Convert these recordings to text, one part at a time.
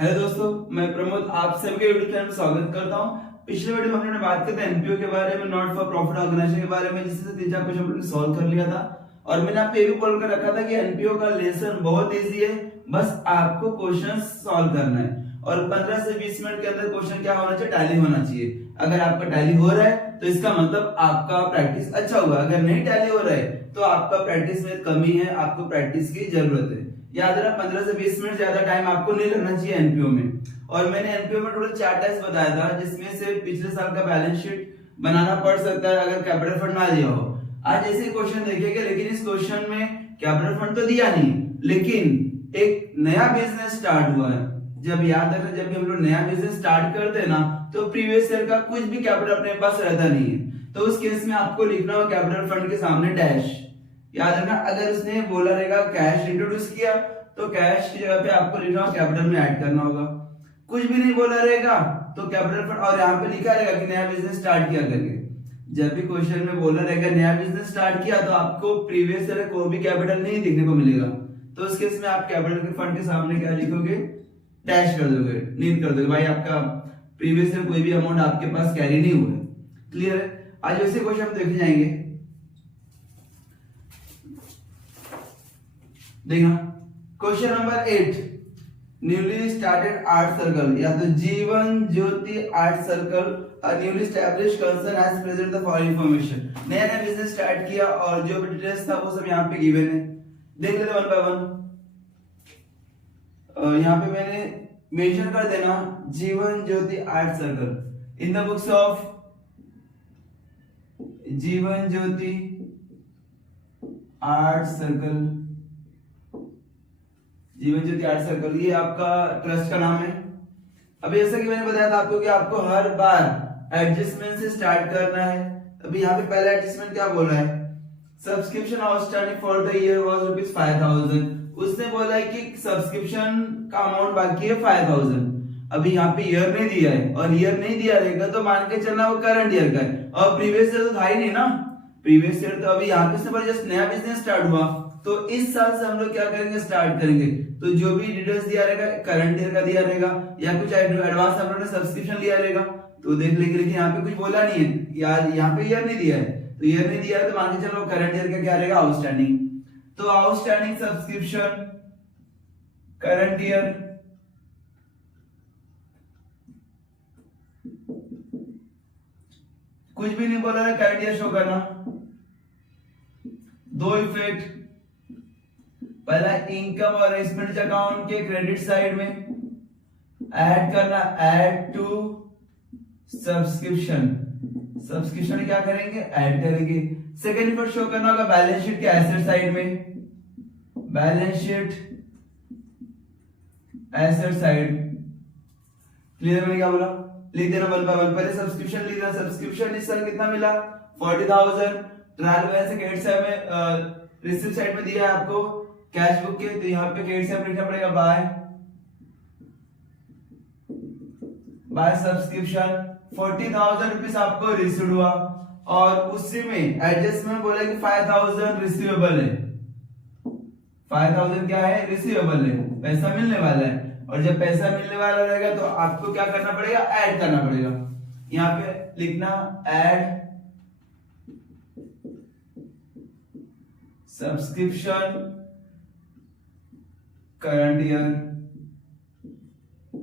Hello दोस्तों, मैं प्रमोद आप सभी के यूट्यूब चैनल में स्वागत करता हूं। पिछले वीडियो में हमने बात की थी एनपीओ के बारे में, नॉट फॉर प्रॉफिट ऑर्गेनाइजेशन के बारे में, जिससे 3-4 क्वेश्चन हमने सॉल्व कर लिया था। और मैंने आपको ये भी बोल कर रखा था कि एनपीओ का लेसन बहुत इजी है, बस आपको क्वेश्चन सॉल्व करना है। और 15 से 20 मिनट के अंदर क्वेश्चन क्या होना चाहिए, टैली होना चाहिए। अगर आपका टैली हो रहा है तो इसका मतलब आपका प्रैक्टिस अच्छा हुआ। अगर नहीं टैली हो रहा है तो आपका प्रैक्टिस में कमी है, आपको प्रैक्टिस की जरूरत है। याद रखना 15 से 20 मिनट ज्यादा टाइम आपको नहीं लगना चाहिए एनपीओ में। और मैंने एनपीओ में टोटल 4 टाइप्स बताया था, जिसमें से पिछले साल का बैलेंस शीट बनाना पड़ सकता है अगर कैपिटल फंड ना दिया हो। आज ऐसे क्वेश्चन देखेंगे, लेकिन इस क्वेश्चन में कैपिटल फंड तो दिया नहीं, लेकिन एक नया बिजनेस स्टार्ट हुआ है। जब याद रखना, जब भी हम लोग नया बिजनेस स्टार्ट करते हैं ना, तो प्रीवियस ईयर का कुछ भी कैपिटल अपने पास रहता नहीं है। तो उस केस में आपको लिखना होगा कैपिटल फंड के सामने डैश। याद रखना, अगर उसने बोला रहेगा कैश इंट्रोड्यूस किया तो कैश की जगह पे आपको लिखना होगा कैपिटल में ऐड करना होगा। कुछ भी नहीं बोला रहेगा तो कैपिटल फंड, और यहाँ पे लिखा रहेगा कि नया बिजनेस स्टार्ट किया करके। जब भी क्वेश्चन में बोला रहेगा नया बिजनेस स्टार्ट किया, तो आपको प्रीवियस ईयर कोई भी कैपिटल नहीं दिखने को मिलेगा। तो उस केस में आप कैपिटल के फंड के सामने क्या लिखोगे, डैश कर दोगे, नील कर दोगे। भाई आपका प्रीवियस ईयर कोई भी अमाउंट आपके पास कैरी नहीं हुआ है। क्लियर है? आज वैसे क्वेश्चन हम देखे जाएंगे। देखना question number 8, newly started art circle, या तो Jeevan Jyoti art circle newly established concern as present the following information. नया नया बिजनेस स्टार्ट किया और जो भी डिटेल्स था वो सब यहाँ पे गिवन है। देख लेते वन बाय वन। यहाँ पे मैंने मेंशन कर देना Jeevan Jyoti art circle in the books of Jeevan Jyoti art circle. जीवन ज्योति आर्ट सर्कल ये आपका ट्रस्ट का नाम है। अभी जैसा कि मैंने बताया था आपको कि आपको हर बार एडजस्टमेंट से स्टार्ट करना है। अभी यहाँ पे पहला एडजस्टमेंट क्या बोला है, subscription outstanding for the year was ₹5000। उसने बोला है कि सब्सक्रिप्शन का अमाउंट बाकी है 5000। अभी यहाँ पे ईयर नहीं दिया है, और ईयर नहीं दिया रहेगा तो मान के चलना वो करंट ईयर का है, और प्रीवियस ईयर तो था ही नहीं ना। प्रीवियस ईयर तो अभी यहाँ पे जस्ट नया बिजनेस स्टार्ट हुआ, तो इस साल से हम लोग क्या करेंगे, स्टार्ट करेंगे। तो जो भी डिटेल्स दिया रहेगा करंट ईयर का दिया रहेगा, या कुछ एडवांस हम लोगों ने सब्सक्रिप्शन लिया रहेगा तो देख लेंगे। लेकिन यहाँ पे कुछ बोला नहीं है यार, यहाँ पे ईयर नहीं दिया है, तो ईयर नहीं दिया है तो मान के चलो करंट ईयर का क्या रहेगा, आउटस्टैंडिंग। तो आउटस्टैंडिंग सब्सक्रिप्शन करंट ईयर, कुछ भी नहीं बोला है, करंट ईयर शो करना। दो इफेक्ट, पहला इनकम और एक्सपेंडिचर अकाउंट के क्रेडिट साइड में ऐड करना, ऐड टू सब्सक्रिप्शन। सब्सक्रिप्शन क्या करेंगे, ऐड करेंगे। सेकेंड इफेक्ट शो करना होगा बैलेंस शीट के एसेट साइड में, balance sheet asset side. Clear? मैंने क्या बोला, लिख देना वन बाय वन। पहले सब्सक्रिप्शन लिख देना, सब्सक्रिप्शन इस साल कितना मिला, 40000। ट्रायल बैलेंस क्रेडिट साइड में, रिसीव साइड में दिया है आपको कैश बुक के, तो यहाँ पे क्रेडिट साइड लिखना पड़ेगा बाय सब्सक्रिप्शन। 40,000 रुपीस आपको रिसीव हुआ, और उसी में एडजस्टमेंट बोला कि 5,000 रिसीवेबल है। 5,000 क्या है, रिसीवेबल है, पैसा मिलने वाला है। और जब पैसा मिलने वाला रहेगा तो आपको क्या करना पड़ेगा, ऐड करना पड़ेगा। यहाँ पे लिखना add subscription current year.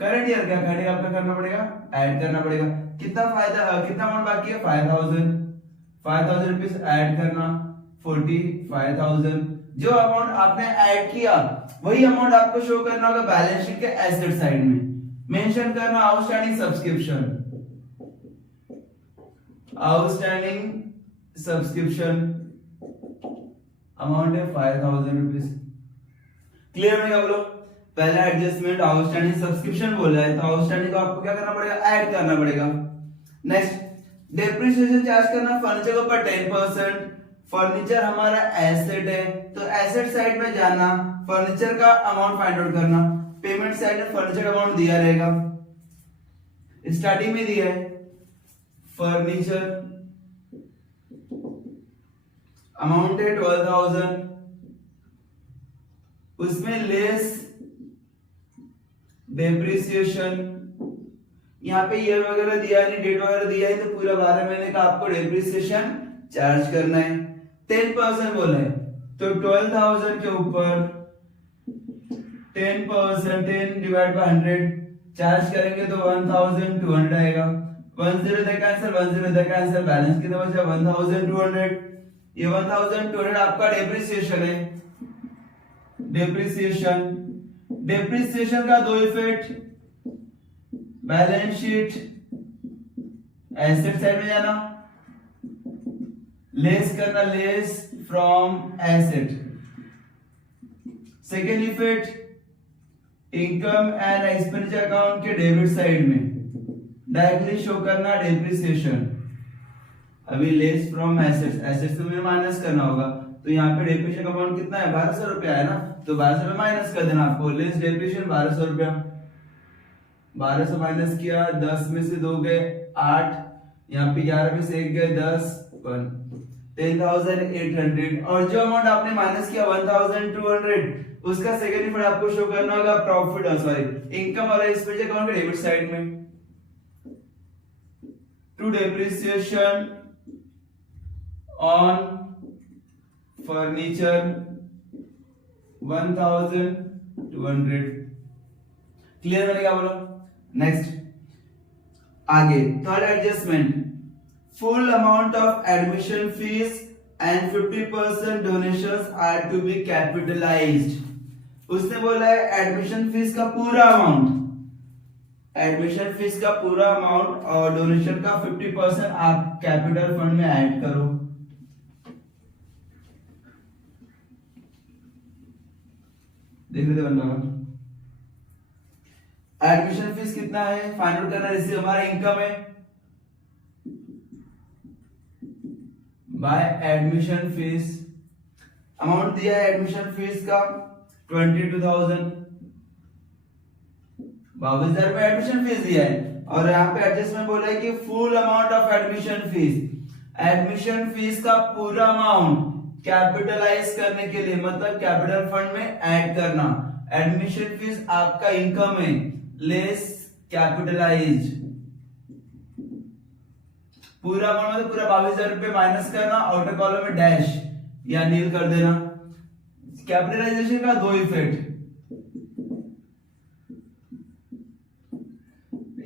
Current year क्या करने आपका करना पड़ेगा, ऐड करना पड़ेगा। कितना फायदा, कितना अमाउंट बाकी है, 5,000 रुपीस ऐड करना, 45,000। जो अमाउंट आपने ऐड किया वही अमाउंट आपको शो करना होगा बैलेंस शीट के एसेट साइड में। मेंशन करना outstanding subscription, outstanding subscription amount है 5,000 रुपीस। क्लियर है? क्या बोलो, पहला एडजस्टमेंट आउटस्टैंडिंग सब्सक्रिप्शन बोला है, तो आउटस्टैंडिंग को आपको क्या करना पड़ेगा, ऐड करना पड़ेगा। नेक्स्ट, डेप्रिसिएशन चार्ज करना फर्नीचर के ऊपर 10%। फर्नीचर हमारा एसेट है, तो एसेट साइड में जाना, फर्नीचर का अमाउंट फाइंड आउट करना। पेमेंट साइड में फर्नीचर का अमाउंट दिया रहेगा, स्टार्टिंग में दिया है फर्नीचर अमाउंट है 12,000, उसमें लेस डेप्रिसिएशन, यहाँ पे ईयर वगैरह दिया नहीं, डेट वगैरह दिया है, तो पूरा 12 महीने का आपको डेप्रिसिएशन चार्ज करना है। 10% बोला है, तो 12,000 के ऊपर 10%, 10 डिवाइड बाय 100 चार्ज करेंगे तो 1,200 आएगा। 10 इधर कैंसिल, 10 इधर कैंसिल, बैलेंस कितना बचा? 1,200। ये 1,200 आपका डेप्रिसिएशन है। डेप्रिसिएशन का दो effect, balance sheet asset side में जाना, लेस करना, less from asset. Second effect, income and expenditure account के डेबिट साइड में डायरेक्टली शो करना डेप्रिसिएशन। अभी लेस फ्रॉम एसेट्स, एसेट्स से मुझे माइनस करना होगा, तो यहाँ पे डेप्रिसिएशन का अमाउंट कितना है? 1200 रुपया है ना, तो 1200 माइनस कर देना आपको। लेस डेप्रिसिएशन 1200 रुपया, 1200 माइनस किया, 10 में से 2 गए 8, यहाँ पे 11 में से 1 गए 10, 10,800। और जो अमाउंट आपने माइनस किया 1,200, उसका सेकंड इफेक्ट आपको शो करना होगा प्रॉफिट, सॉरी इनकम और एक्सपेंडिचर अकाउंट के डेबिट साइड में। To depreciation on furniture 1,200। Clear? मैंने क्या बोला? नेक्स्ट आगे third adjustment, full amount of admission fees and 50% donations are to be capitalised. उसने बोला है एडमिशन फीस का पूरा अमाउंट, एडमिशन फीस का पूरा अमाउंट और डोनेशन का 50% आप कैपिटल फंड में ऐड करो। देख लेते बंदा, एडमिशन फीस कितना है फाइंड आउट करना, जैसे हमारा इनकम है बाय एडमिशन फीस, अमाउंट दिया है एडमिशन फीस का 22,000, 22,000 में एडमिशन फीस दिया है, और यहाँ पे एडजस्टमेंट बोला है कि full amount of admission fees, admission fees का पूरा अमाउंट कैपिटलाइज करने के लिए, मतलब कैपिटल फंड में ऐड करना। एडमिशन फीस आपका इनकम है, लेस कैपिटलाइज, पूरा अमाउंट मतलब पूरा 22,000 रुपए माइनस करना, आउटर कॉलम में डैश या नील कर देना। कैपिटलाइजेशन का दो इफेक्ट,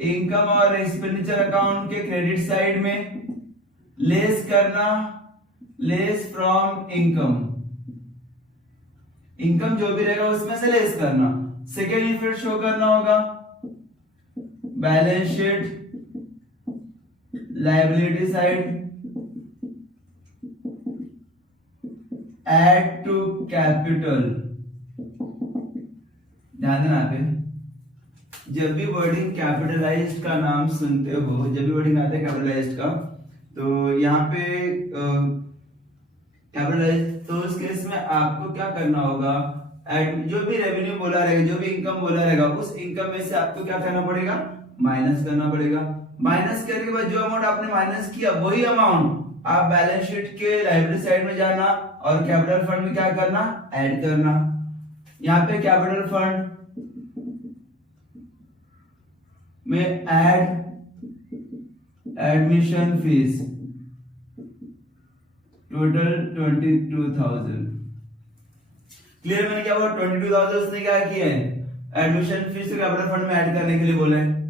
इनकम और एक्सपेंडिचर अकाउंट के क्रेडिट साइड में लेस करना, लेस फ्रॉम इनकम, इनकम जो भी रहेगा उसमें से लेस करना। सेकेंड इफेक्ट शो करना होगा balance sheet liability side, add to capital. ध्यान देना पे, जब भी वर्डिंग कैपिटलाइज्ड का नाम सुनते हो, जब भी वर्डिंग आता है कैपिटलाइज्ड का, तो यहाँ पे कैपिटलाइज्ड, तो उस केस में आपको क्या करना होगा, जो भी रेवेन्यू बोला रहेगा, जो भी इनकम बोला रहेगा, उस इनकम में से आपको क्या करना पड़ेगा? माइनस करना पड़ेगा। माइनस करने के बाद जो अमाउंट आपने माइनस किया वही अमाउंट आप बैलेंस शीट के लायबिलिटी साइड में जाना और कैपिटल फंड में क्या करना? ऐड करना। यहाँ पे कैपिटल फंड में add admission fees total 22,000। Clear? मैंने क्या बोला? 22,000 उसने क्या किया है? एडमिशन फीस को कैपिटल फंड में ऐड करने के लिए बोला है।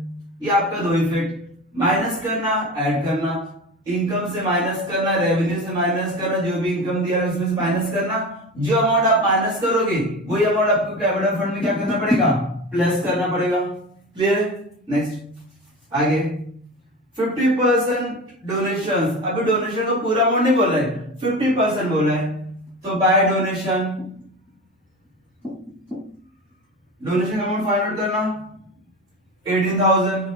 ये आपका दो इफेक्ट, माइनस करना, ऐड करना, इनकम से माइनस करना, रेवेन्यू से माइनस करना, जो भी इनकम दिया है उसमें से माइनस करना। जो अमाउंट आप माइनस करोगे वही अमाउंट आपको कैपिटल फंड में क्या करना पड़ेगा? प्लस करना पड़ेगा। क्लियर है? नेक्स्ट आगे 50% डोनेशंस। अभी डोनेशन को पूरा अमाउंट नहीं बोला है, 50% बोला है, तो by donation, donation amount find out करना 18,000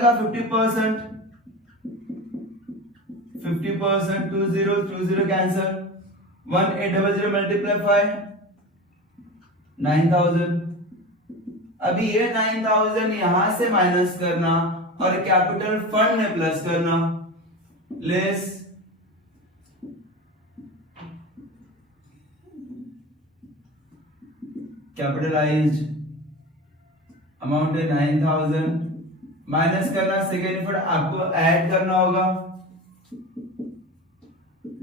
का 50%, 20 कैंसर, 1800 मल्टीप्लाई 5 9,000। अभी ये 9,000 यहां से माइनस करना और कैपिटल फंड में प्लस करना, लेस कैपिटलाइज्ड अमाउंट है 9000, माइनस करना सेकेंड एफर्ट, आपको ऐड करना होगा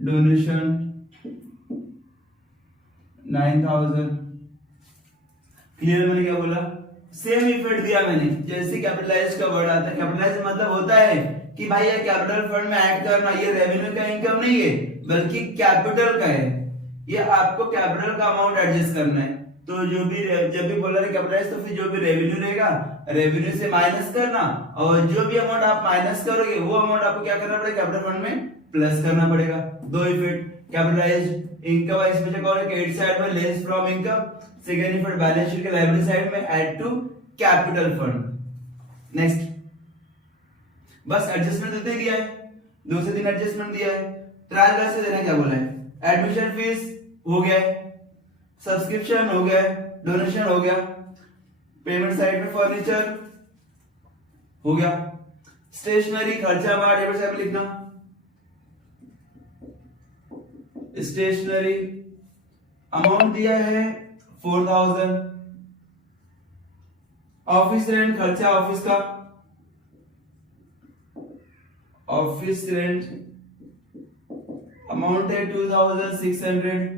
डोनेशन 9000। क्लियर? मैंने क्या बोला? सेम इफेक्ट दिया मैंने, जैसे कैपिटलाइज का वर्ड आता है, कैपिटलाइज मतलब होता है कि भाई ये कैपिटल फंड में ऐड करना, ये रेवेन्यू का इनकम नहीं है बल्कि कैपिटल का है, ये आपको कैपिटल का अमाउंट एडजस्ट करना है। तो जो भी जब भी बोला कैपिटलाइज तो फिर जो भी रेवेन्यू रहेगा रेवेन्यू से माइनस करना, और जो भी अमाउंट आप माइनस करोगे वो अमाउंट आपको क्या करना पड़ेगा, कैपिटल फंड में प्लस करना पड़ेगा। दो इफेक्ट, कैपिटलाइज्ड इनकम इसमें क्या कहोगे, क्रेडिट साइड में less from income, second effect balance sheet के लायबिलिटी साइड में add to capital fund. Next, बस एडजस्टमेंट देते दिया है, 2 से 3 एडजस्टमेंट दिया है। ट्रायल बैलेंस देना क्या बोला है, एडमिशन फीस हो गया, सब्सक्रिप्शन हो गया, डोनेशन हो गया, पेमेंट साइड में फर्नीचर हो गया, स्टेशनरी खर्चा हमारा डेबिट साइड में लिखना, स्टेशनरी अमाउंट दिया है 4000, ऑफिस रेंट खर्चा ऑफिस का, ऑफिस रेंट अमाउंट है 2600,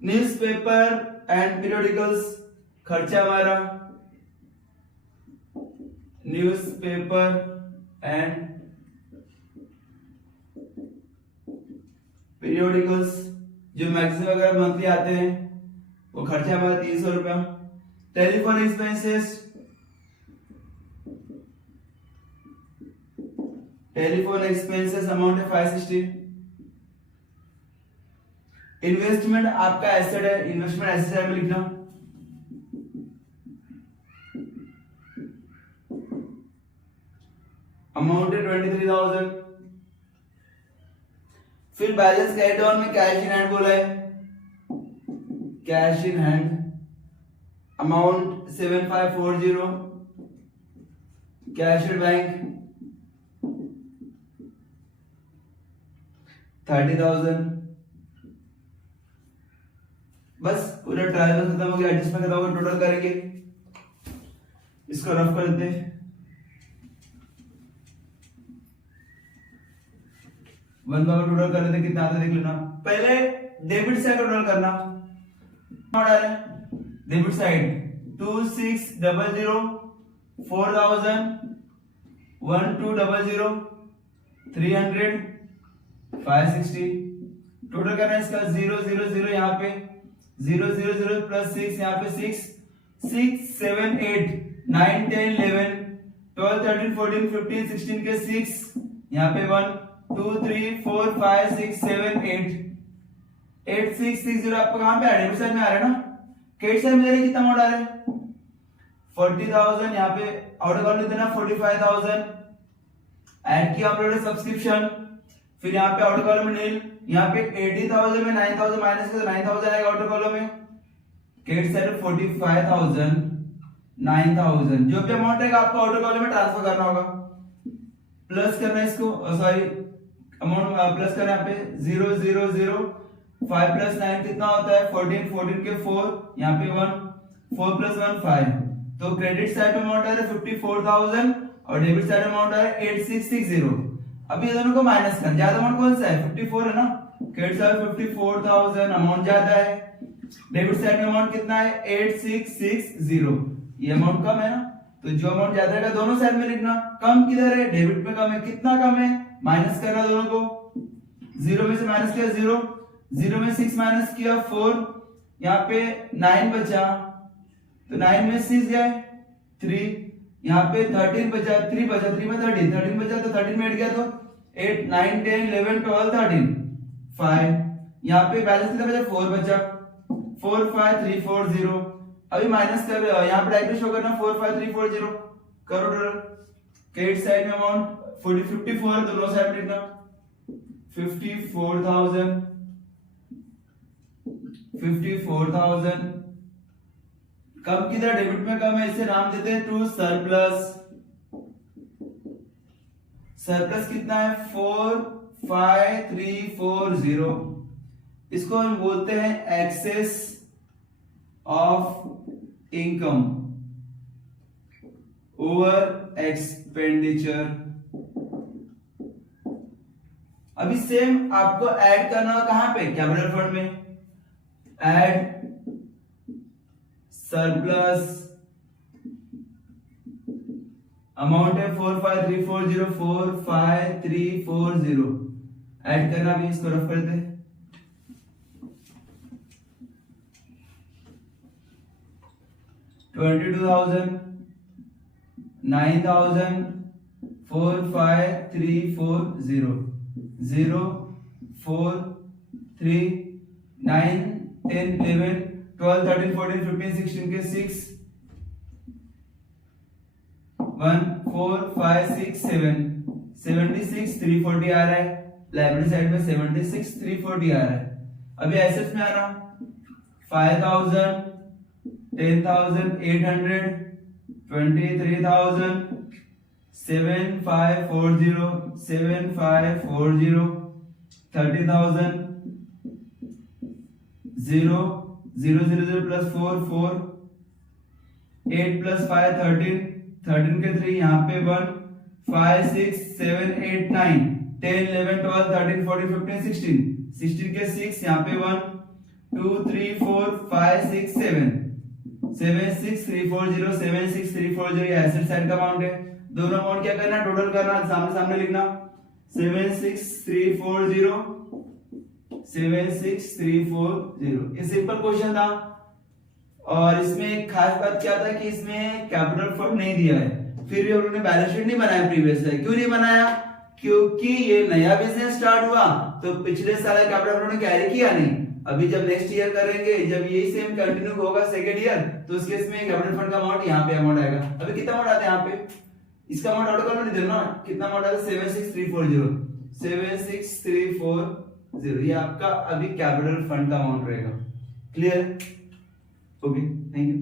न्यूज़पेपर एंड पीरियोडिकल्स खर्चा हमारा, न्यूज़पेपर एंड पीरियोडिकल्स जो मैगजीन वगैरह मंथली आते हैं वो खर्चा हमारा 300 रुपया। Telephone expenses, telephone expenses amount है 560। इन्वेस्टमेंट आपका एसेट है, इन्वेस्टमेंट एसेट में लिखना, अमाउंट है 23,000। फिर बैलेंस कैरी डाउन में कैश इन हैंड बोला है, cash in hand amount 7540, cash in bank 30,000। बस पूरा ट्रायल खत्म हो गया, एडजस्टमेंट खत्म हो गया, टोटल करेंगे, इसको रफ कर देते हैं। 1 का टोटल कर देते कितना आता है देख लेना। पहले डेबिट साइड टोटल करना, डेबिट साइड 2600, 4000, 1200, 300, 560। टोटल करना है इसका 000 यहाँ पे 000 प्लस 6 यहाँ पे 6 6 7 8 9 10 11 12 13 14 15 16 के 6 यहाँ पे 1 2 3 4 5 6 7 8 8 6 6 0 आपको कहाँ पे आ रहा है, डेबिट साइड में आ रहा है ना। क्रेडिट साइड में देखिए कितना अमाउंट आ रहा है 40,000, यहाँ पे आउटर कॉलम लिख देना 45,000, ऐड किया हम लोगों ने सब्सक्रिप्शन, फिर यहाँ पे आउटर कॉलम में नील, यहाँ पे 80,000 में 9,000 माइनस कर 9,000 आएगा आउटर कॉलम में, क्रेडिट साइड 45,000 9,000, जो भी अमाउंट है आपको आउटर कॉलम में ट्रांसफर करना होगा, प्लस करना है इसको, सॉरी अमाउंट प्लस करना है यहाँ पे 000 5 प्लस 9 कितना होता है 14 14 के 4 यहाँ पे 1 4 प्लस 1 5, तो क्रेडिट साइड में अमाउंट आ रहा है 54,000 और डेबिट साइड में अमाउंट आ रहा है 8660। अब ये दोनों को माइनस करना, ज्यादा अमाउंट कौन सा है 54 है ना, क्रेडिट साइड 54,000 अमाउंट ज्यादा है, डेबिट साइड में अमाउंट कितना है 8660, ये अमाउंट कम है ना, तो जो अमाउंट ज्यादा है दोनों साइड में लिखना, कम किधर है डेबिट में कम है, कितना कम है माइनस करना दोनों को, 0 में से माइनस किया 0 में 6 माइनस किया 4, यहाँ पे 9 बचा तो 9 में 6 गए 3, यहाँ पे 13 बचा 3 बचा 3 में 13 बचा तो 13 में 8 गया तो 8 9 10 11 12 13 5, यहाँ पे बैलेंस कितना बचा 4 बचा 4 5 3 4 0, अभी माइनस कर रहे हो यहाँ पे डायरेक्टली शो करना 4 5 3 4 0, करो टोटल, क्रेडिट साइड में अमाउंट 54 तो लो साइड लिखना 54,000 कम किधर डेबिट में कम है, इसे नाम देते हैं टू सरप्लस, सरप्लस कितना है 45340, इसको हम बोलते हैं excess of income over expenditure. अभी सेम आपको ऐड करना होगा कहां पे, कैपिटल फंड में। ऐड सरप्लस अमाउंट है 45340 45340 ऐड करना, भी इसको रफ करते हैं। $22,000 9,000 45340 0 4 3 9 10 11 12 13 14 15 16 के 6 1 4 5 6 7 76 340 आ रहा है। लाइब्रेरी साइड में 76 340 आ रहा है। अभी एसेट्स में आना 5,000 10,800 23,000 7540 7540 30,000 0 0 0 0 plus 4 4 8 plus 5 13 13 के 3 यहाँ पे 1 5 6 7 8 9 10 11 12 13 14 15 16 16 के 6 यहाँ पे 1 2 3 4 5 6 7 76340 76340 ये एसेट साइड का अमाउंट है। दोनों अमाउंट क्या करना, टोटल करना, सामने सामने लिखना 76340 76340। ये सिंपल क्वेश्चन था और इसमें एक खास बात क्या था कि इसमें कैपिटल फंड नहीं दिया है, फिर भी हम लोगों ने बैलेंस शीट नहीं बनाया प्रीवियस ईयर। क्यों नहीं बनाया, क्योंकि ये नया बिजनेस स्टार्ट हुआ तो पिछले साल कैपिटल फंड ने कैरी किया नहीं। अभी जब नेक्स्ट ईयर करेंगे, जब यही सेम कंटिन्यू होगा सेकंड ईयर, तो उस केस में कैपिटल फंड का अमाउंट यहाँ पे अमाउंट आएगा। अभी कितना अमाउंट आता है यहाँ पे, इसका अमाउंट ऑर्डर करना नहीं देना, कितना अमाउंट आता है 76340 76340। ये आपका अभी कैपिटल फंड का अमाउंट रहेगा। क्लियर? Okay, thank you.